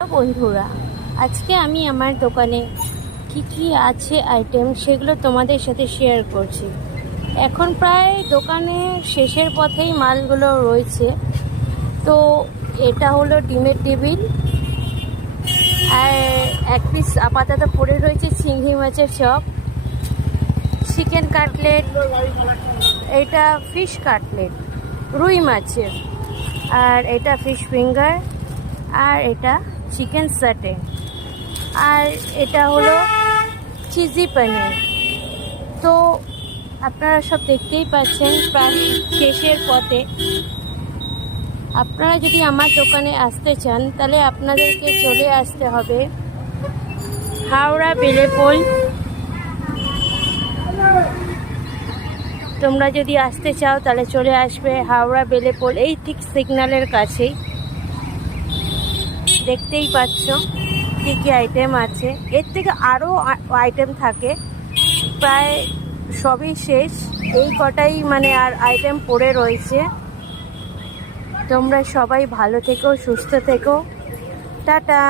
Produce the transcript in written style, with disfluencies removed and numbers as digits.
Hello বন্ধুরা, আজকে আমি আমার দোকানে কি আছে আইটেম সেগুলো তোমাদের সাথে শেয়ার করছি। এখন প্রায় দোকানে শেষের পথেই মালগুলো রয়েছে। তো এটা হলো ডিমের টেবিল, আর এক পিস আপাতত পড়ে রয়েছে চিংড়ি মাছের চপ, চিকেন কাটলেট, এটা ফিশ কাটলেট রুই মাছের, আর এটা ফিশ ফিঙ্গার, আর এটা চিকেন সাটে, আর এটা হলো চিজি পনির। তো আপনারা সব দেখতেই পাচ্ছেন প্রায় শেষের পথে। আপনারা যদি আমার দোকানে আসতে চান তাহলে আপনাদেরকে চলে আসতে হবে হাওড়া বেলেপোল। তোমরা যদি আসতে চাও তাহলে চলে আসবে হাওড়া বেলেপোল, এই ঠিক সিগন্যালের কাছেই। দেখতেই পাচ্ছ কী আইটেম আছে, এর থেকে আরও আইটেম থাকে, প্রায় সবই শেষ, এই কটাই আর আইটেম পড়ে রয়েছে। তোমরা সবাই ভালো থেকো, সুস্থ থেকো, টাটা।